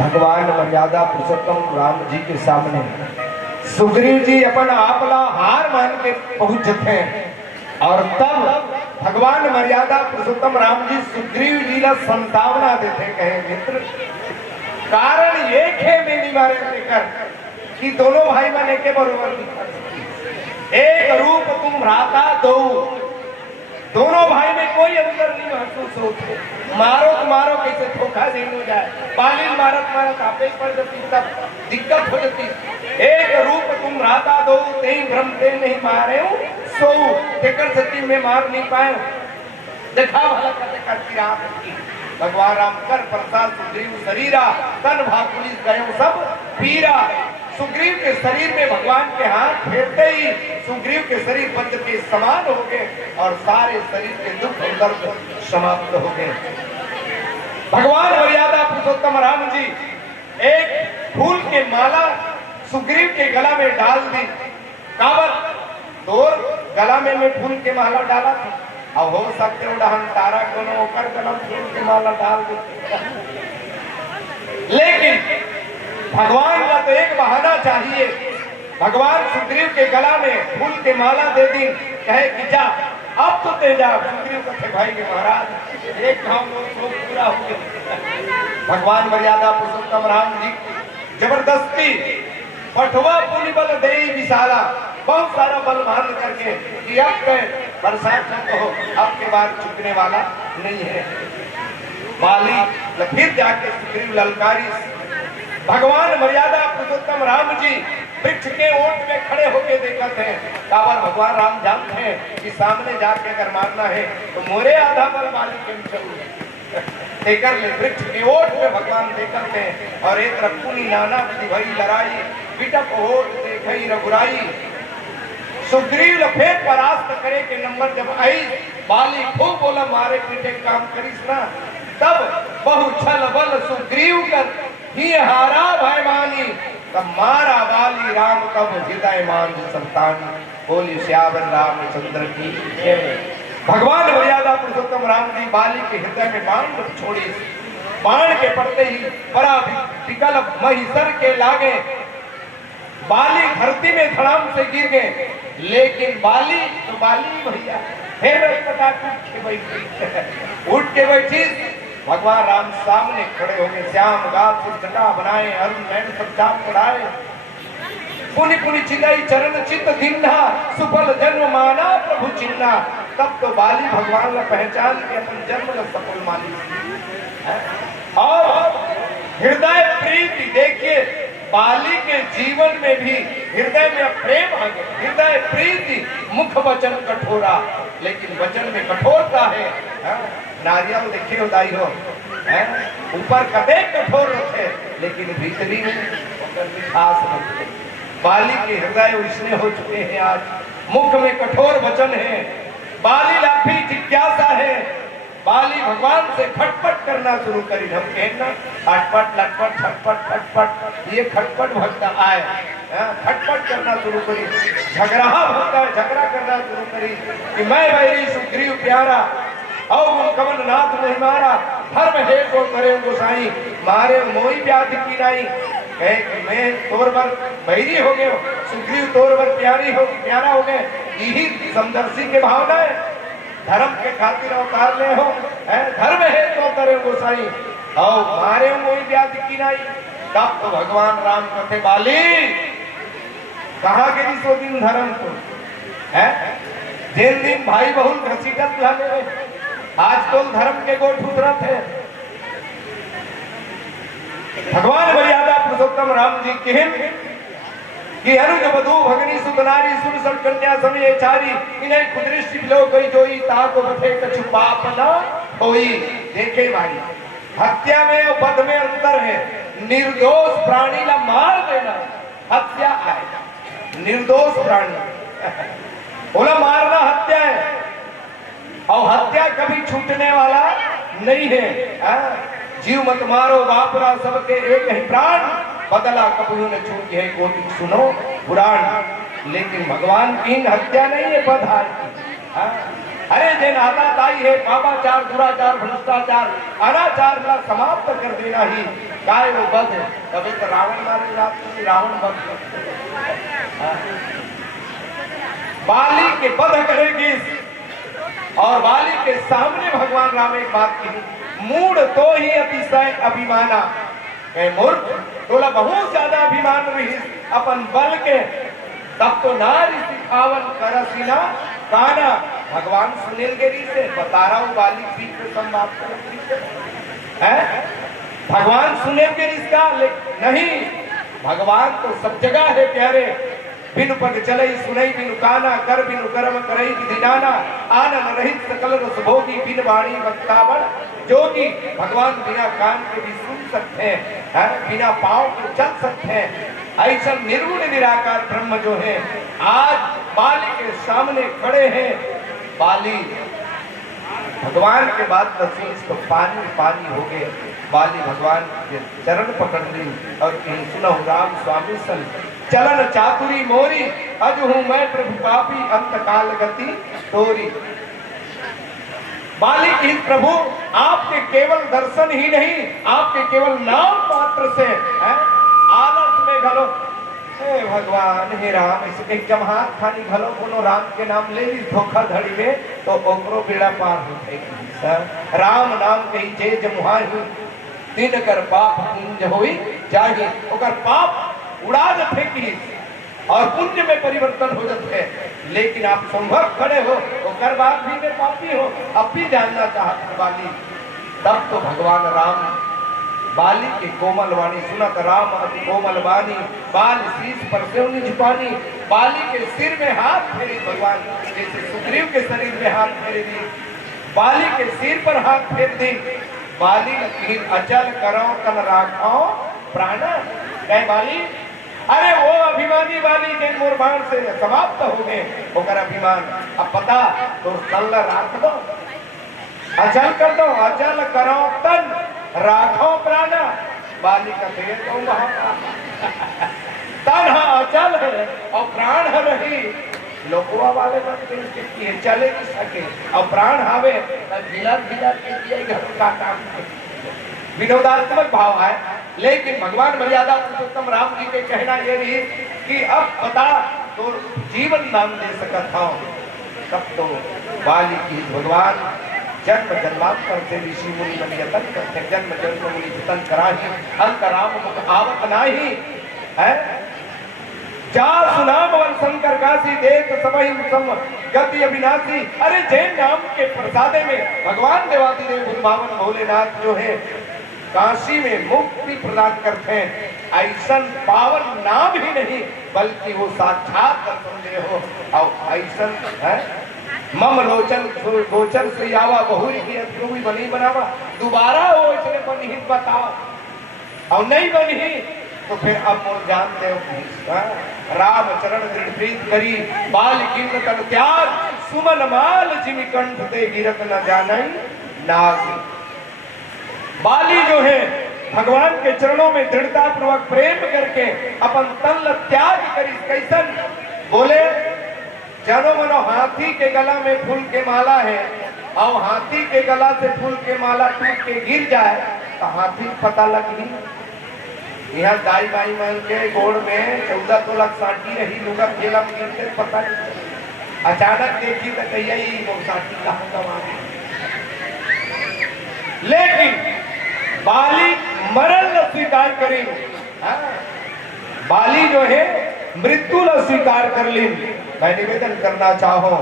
भगवान मर्यादा पुरुषोत्तम राम जी के सामने सुग्रीव जी अपन आपला हार मान के पहुंचते हैं और तब भगवान मर्यादा पुरुषोत्तम राम जी सुग्रीव जी ला संतावना देते, कहे मित्र कारण एक है मेरी मारे लेकर कि दोनों भाई बने के बरोबर एक रूप तुम भ्राता दो, दोनों भाई में कोई अंतर नहीं महसूस होते। मारो तो मारो कैसे धोखा नहीं हो जाए, बालिन मारत मारत आपे पड़ जाती, तब दिक्कत हो जाती। एक रूप तुम भ्राता दो, तेई भ्रमते नहीं मारे सो देकर सती में मार नहीं पाए। देखा भला करती रात की भगवान राम कर प्रसाद सुग्रीव शरीरा तन भाग पुलिस गए सब पीरा। सुग्रीव के शरीर में भगवान के हाथ फेरते ही सुग्रीव के शरीर वज्र के समान हो गए और सारे शरीर के दुख और दर्द समाप्त हो गए। भगवान मर्यादा पुरुषोत्तम राम जी एक फूल के माला सुग्रीव के गला में डाल दी। काबर तोर गला में मैं फूल के माला डाला था, अब हो सकते उड़ान तारा कोनो कर गला फूल के माला डाल दी। लेकिन भगवान का तो एक बहाना चाहिए। भगवान सुग्रीव के गला में फूल के माला दे दी, कहे कि जा अब तो ते जा। सुग्रीव कहते भाई के महाराज एक काम पूरा हो गया। भगवान मर्यादा पुरुषोत्तम राम जी जबरदस्ती पठवा पुनि बल दे विशाला, बहुत सारा बल मान करके कि अब बरसात हो, अब के बाद चुकने वाला नहीं है। बाली फिर जाके सुग्रीव ललकारी। भगवान मर्यादा पुरुषोत्तम राम जी वृक्ष के ओट में खड़े होके देखते हैं। काबर भगवान राम जानते हैं कि सामने जाके अगर मारना है तो मोरे आधा बल वाली के देकर ले। वृक्ष के ओट में भगवान देखते हैं और एक रखुनी नाना भई लड़ाई बिटक ओट देखई रघुराई। सुग्रीव फिर परास्त करे के नंबर जब आई, बाली खूब बोला मारे पीटे काम करिस ना, तब बहु छल बल सुग्रीव कर ही हारा भयमानी। तब मारा बाली राम कब हृदय मान संतानी, बोली श्यावर रामचंद्र की जय। भगवान मर्यादा पुरुषोत्तम राम जी बाली के हृदय में बाण छोड़ी। बाण के पड़ते ही बड़ा विकल महिषर के लागे, बाली धरती में धड़ाम से गिर गए। लेकिन बाली तो बाली भैया फिर उठ के बैठी। भगवान राम सामने खड़े हो गए, श्याम गात जटा बनाए अरुण नैन सब चाप चढ़ाए। पुनि पुनि चिदाई चरण चित दिन्हा, सुफल जन्म माना प्रभु चिन्हा। तब तो बाली भगवान ने पहचान के अपन जन्म का सफल मानी। और हृदय प्रीति देखिए, बाली के जीवन में भी हृदय में प्रेम आ गया। हृदय प्रीति मुख वचन कठोरा, लेकिन वचन में कठोरता है। नारियल देखिए उदाई हो, ऊपर कदे कठोर रखे लेकिन भीतरी में मिठास रखे। बाली के हृदय उसने हो चुके हैं आज, मुख में कठोर वचन है। बाली लाफी जिज्ञासा है। बाली भगवान से खटपट करना शुरू करी। हम कहना खटपट लटपट छटपट खटपट, ये खटपट भक्त आए, खटपट करना शुरू करी। झगड़ा भक्त है, झगड़ा करना शुरू करी कि मैं वही सुग्रीव प्यारा और कमल नाथ नहीं मारा, धर्म है तो करे गोसाई, मारे मोई व्याधि की नाई। कहे कि मैं तोरवर बैरी हो गए, सुग्रीव तोरवर प्यारा हो गए। यही समदर्शी के भावना है। धर्म के खातिर अवतार ले हो, धर्म है तो करे गोसाई और मारे मोई व्याधि की नाई। तब तो भगवान राम कहते बाली कहाँ गिरी सो दिन धर्म को है। जिन दिन भाई बहुल घसीटत लाने, आज तो धर्म के गोठ उतरत है। भगवान मर्यादा पुरुषोत्तम राम जी कहन कि अनुज वधू भगनी सुतनारी सुर सब कन्या समय चारी, इन्हें खुदृष्टि बिलो गई जोई ताको बथे कछु पाप न होई। देखे भाई, हत्या में और वध में अंतर है। निर्दोष प्राणी ला मार देना हत्या है, निर्दोष प्राणी बोला मारना हत्या है, और हत्या कभी छूटने वाला नहीं है। जीव मत मारो बापरा सबके एक ही प्राण, बदला कपियों ने छूट है कोटि सुनो पुराण। लेकिन भगवान की हत्या नहीं है, बधार की। अरे जे नाता ताई है पापाचार दुराचार भ्रष्टाचार अनाचार ला समाप्त कर देना ही काय वो बध। तभी तो रावण मारे रावण बध बाली के बध करेगी। और बाली के सामने भगवान राम एक बात की, मूड तो ही अतिशय अभिमाना, मूर्ख तोला बहुत ज्यादा अभिमान रही अपन बल के, तब तो नारी सिखावन करसिना काना। भगवान सुनील गिरी से बता रहा हूं बाली पीठ पे संवाद है। भगवान सुनील गिरी का नहीं, भगवान तो सब जगह है प्यारे। बिनु पग चलई सुनई बिनु काना, कर बिनु कर्म करई विधिनाना, आनंद रहित सकल रस भोगी बिन वाणी वक्तावण जोगी। भगवान बिना कान के भी सुन सकते हैं, बिना पाँव के चल सकते हैं। ऐसा निर्गुण निराकार ब्रह्म जो है आज बाली के सामने खड़े हैं। बाली भगवान के बाद तस्वीर तो पानी पानी हो गए। बाली भगवान के चरण पकड़ ली और कहीं सुनो राम स्वामी सन चलन चातुरी मोरी, अज हूं मैं प्रभु पापी अंत काल गति तोरी। बाली की प्रभु आपके केवल दर्शन ही नहीं, आपके केवल नाम मात्र से आलस में घलो हे भगवान हे राम इसके जमहात खानी घलो कोनो राम के नाम ले ली धोखाधड़ी में तो ओकरो बेड़ा पार हो जाएगी। राम नाम कही जे जमुहाही दिन कर पाप पुंज होई जाही। ओकर पाप उड़ा देते की और पुण्य में परिवर्तन हो जाते हैं। लेकिन आप संभव खड़े हो तो कर बात भी में पापी हो, अब भी जानना चाहते बाली। तब तो भगवान राम बाली के कोमल वाणी सुनत राम अति कोमल वाणी, बाल शीश पर से निज पानी। बाली के सिर में हाथ फेरी भगवान, जैसे सुग्रीव के शरीर में हाथ फेरी दी, बाली के सिर पर हाथ फेर दी। बाली लकीर अचल करो तन राखो प्राण। कहे बाली अरे वो अभिमानी वाली के मोरबान से समाप्त हो गए होकर अभिमान। अब पता तो तल राख दो, अचल कर दो, अचल करो तन राखो प्राण। बाली का पेड़ तो वहां तन अचल है और प्राण है रही। लोकवा वाले बनते चले नहीं सके और प्राण हावे ढीला ढीला के घर का काम विनोदात्मक भाव है। लेकिन भगवान मर्यादा पुरुषोत्तम राम जी के कहना ये रही कि अब बता तो जीवन नाम दे सकता था। तब तो बाली की भगवान जन्म जन्मांतर से ऋषि मुनि मन यतन करते, जन्म जन्म मुनि जतन कराही, अंत राम मुख आवत नाही है। जा सुनाम वन शंकर काशी देत सबहि सम गति अविनाशी। अरे जैन नाम के प्रसादे में भगवान देवादिदेव भगवान भोलेनाथ जो है काशी में मुक्ति प्रदान करते हैं। ऐसा पावन नाम ही नहीं बल्कि वो साक्षात दर्शन दे हो। और ऐसा है मम लोचन गोचर से आवा बहुरी की अद्भुत बनी बनावा। दोबारा हो इसने बनी बताओ और नहीं बनी तो फिर अब वो जानते हो राम चरण दृढ़ प्रीत करी, बाल किन्न तन त्याग, सुमन माल जिमि कंठ दे गिरत न जानई नाग। बाली जो है भगवान के चरणों में दृढ़ता पूर्वक प्रेम करके अपन तन त्याग करी। कैसन बोले जानो मनो हाथी के गला में फूल के माला है और हाथी के गला से फूल के माला टूट के गिर जाए तो हाथी पता लगी। यहाँ दाई बाई मान के गोड़ में 14 तोला साटी रही लुगा खेला गिरते पता नहीं। अचानक देखी तो कही वो साटी कहाँ कमा गई। लेकिन बाली मरण न स्वीकार करी, बाली जो है मृत्यु न स्वीकार कर ली। मैं निवेदन करना चाहूं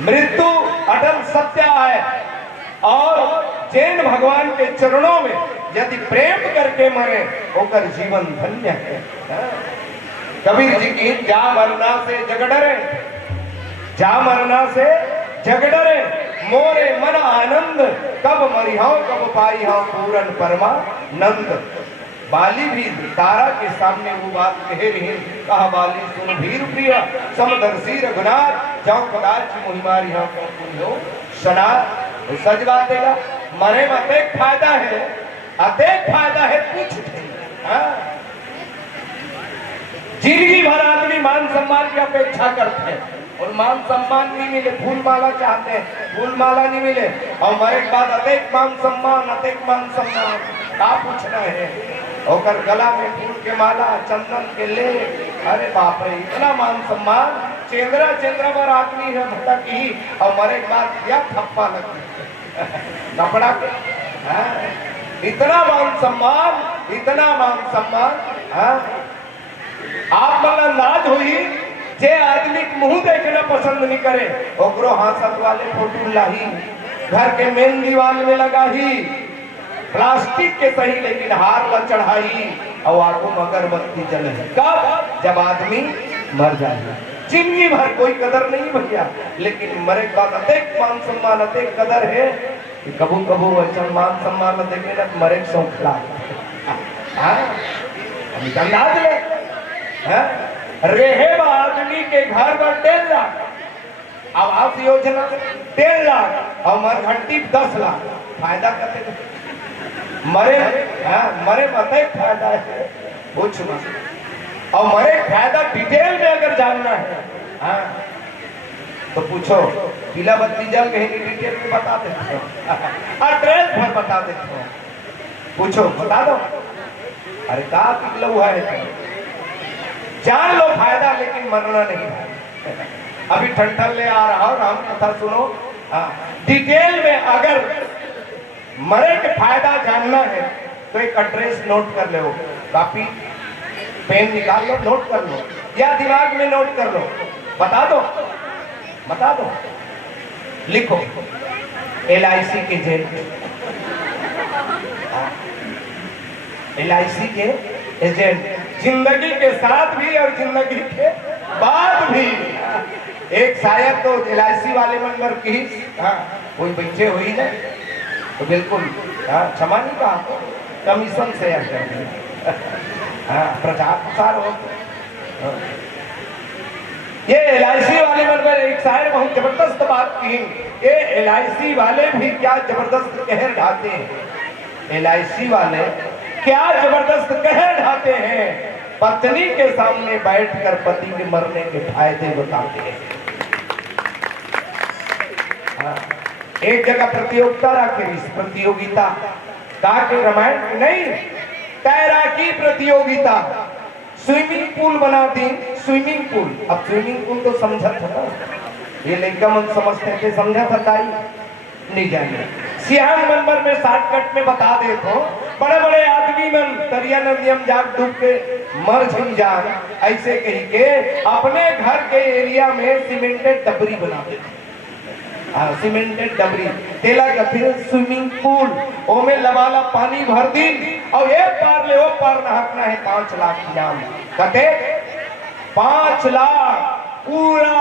मृत्यु अटल सत्य है और जैन भगवान के चरणों में यदि प्रेम करके मरे होकर जीवन धन्य है। कबीर जी की जा मरना से जग डरे, जा मरना से जग डरे, मोरे मन आनंद, कब मरिहाओ कब पाई हाओ पूरन परमानंद। बाली भी तारा के सामने वो बात कहे नहीं, कहा बाली सुन भीर प्रिय समदर्शी रघुनाथ, जाओ कदाच मुहिमारी हाँ हो सनाथ। तो सच बात देगा मरे में अतेक फायदा है कुछ नहीं। जिंदगी भर आदमी मान सम्मान की अपेक्षा करते हैं और मान सम्मान नहीं मिले, फूल माला चाहते हैं, फूल माला नहीं मिले, और मरे के बाद अतेक मान सम्मान का पूछना है, होकर गला में फूल के माला, चंदन के ले, अरे बाप रे, इतना मान सम्मान, चेंद्रा पर आदमी है भटक ही, और मरे के बाद क्या थप्पा लगी कपड़ा के, इतना मान सम्मान, आप मतलब नाज हुई जे आदमी के मुंह देखना पसंद नहीं करे, ओकरो हासत वाले फोटो लाही, घर के मेन दीवार में लगा ही, प्लास्टिक के सही लेकिन हार ला चढ़ाई, और आंखों में अगरबत्ती जले, कब? जब आदमी मर जाए। जिंदगी भर कोई कदर नहीं भैया, लेकिन मरे के बाद अतेक मान सम्मान, अतेक कदर है कि कबू कबू अच्छा मान सम्मान देखे ना मरे सौखला अंदाज ले रहे आदमी के घर पर 1.5 लाख, आवास योजना 1.5 लाख, और मरघंटी 10 लाख, फायदा करते मरे मते फायदा है पूछ मत, और मरे फायदा डिटेल में अगर जानना है तो पूछो, पीला बत्ती जल गई डिटेल में बता देते हो, एड्रेस पर बता देते हो, पूछो बता दो, अरे कहा पिघलो है, जान लो फायदा, लेकिन मरना नहीं। अभी ठंडल ले आ रहा हूं, राम कथा सुनो, डिटेल में अगर मरे के फायदा जानना है तो एक एड्रेस नोट कर लो, कॉपी पेन निकाल लो, नोट कर लो, या दिमाग में नोट कर लो, बता दो, लिखो LIC के एजेंट, LIC के एजेंट, जिंदगी के साथ भी और जिंदगी के बाद भी। एक शायद तो LIC वाले नंबर की कोई बैठे हुई है तो बिल्कुल क्षमा नहीं कहा, कमीशन से प्रचार प्रसार हो। ये LIC वाले नंबर, एक शायर बहुत जबरदस्त बात की, ये LIC वाले भी क्या जबरदस्त कहर ढाते हैं, LIC वाले क्या जबरदस्त कहर ढाते हैं, पत्नी के सामने बैठकर पति के मरने के फायदे बताते हैं। एक जगह प्रतियोगिता रखी, इस प्रतियोगिता के रामायण नहीं, तैराकी प्रतियोगिता, स्विमिंग पूल बना दी, स्विमिंग पूल, अब स्विमिंग पूल तो समझा था ना, ये लड़का मन समझते थे, समझा था ताई नहीं जाने, सियान नंबर में शॉर्टकट में बता देते हो, बड़े बड़े आदमी मन तरिया नदियम जाग डूब के मर जान, ऐसे कही के अपने घर के एरिया में सीमेंटेड डबरी बना देते, सीमेंटेड डबरी तेला का, फिर स्विमिंग पूल, ओमे लबाला पानी भर दी, और एक पार ले वो पार नहाना है, 5 लाख इनाम, कते 5 लाख पूरा,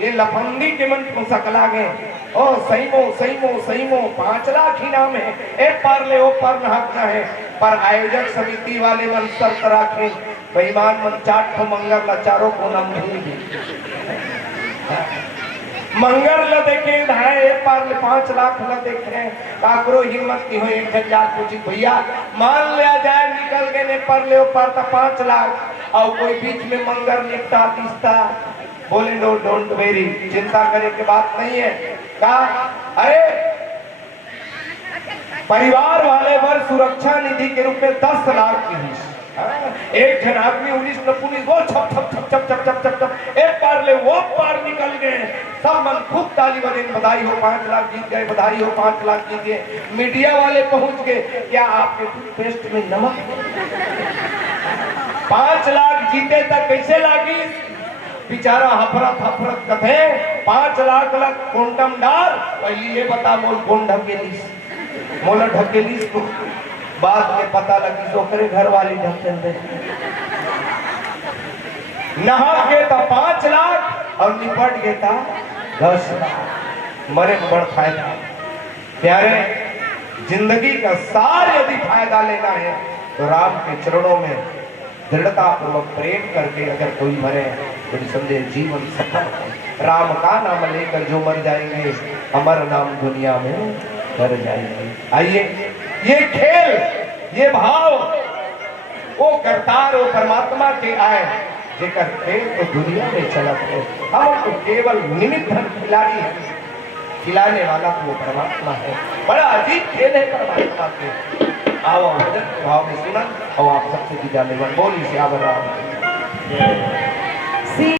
ये लफंडी के मन को सकला गए, ओ सही मो 5 लाख इनाम है, एक पार ले वो पार नहाना है, पर आयोजक समिति वाले मन शर्त रखे, बेईमान मन 4 ठो मंगर लाचारों को नम नहीं, मंगर ल देखे धाए, एक पार ले 5 लाख ल देखे, काकरो हिम्मत की हो, एक जात पूछी भैया मान लिया जाए निकल गए ने पर ले ऊपर तो 5 लाख, और कोई बीच में मंगर निपटा तीसता, बोले नो डोंट वेरी, चिंता करने की बात नहीं है, कहा अरे परिवार वाले पर सुरक्षा निधि के रूप में 10 लाख की, एक जन आदमी 19 न पुलिस वो छप छप छप छप छप छप छप छप एक पार ले वो पार निकल गए, सब मन खूब ताली बजे, बधाई हो 5 लाख जीत गए, बधाई हो 5 लाख जीत गए। मीडिया वाले पहुंच गए, क्या आपके टूथपेस्ट में नमक? 5 लाख जीते तक कैसे लागी? बेचारा हफरत हफरत कथे 5 लाख लग कोंडम डाल, पहली ये बता मोल कौन ढकेलीस, मोला ढकेलीस को बाद में पता लगी सोकरे घर वाली ढकेल दे, नहा गए था 5 लाख और निपट गए था 10 लाख, मरे बड़ फायदा। प्यारे जिंदगी का सार यदि फायदा लेना है तो राम के चरणों में दृढ़ता पूर्वक प्रेम करके अगर कोई मरे तो निसंदेह जीवन सफल है। राम का नाम लेकर जो मर जाएंगे अमर नाम दुनिया में कर जाएंगे। आइए ये खेल, ये भाव वो करतार वो परमात्मा के आए, जेकर खेल तो दुनिया में चलत है। हम तो केवल निमित्त खिलाड़ी है, खिलाने वाला तो वो परमात्मा है। बड़ा अजीब खेल है परमात्मा के। आओ भजन के भाव में सुना और आप सबसे विदा लेवन बोली श्याम राम।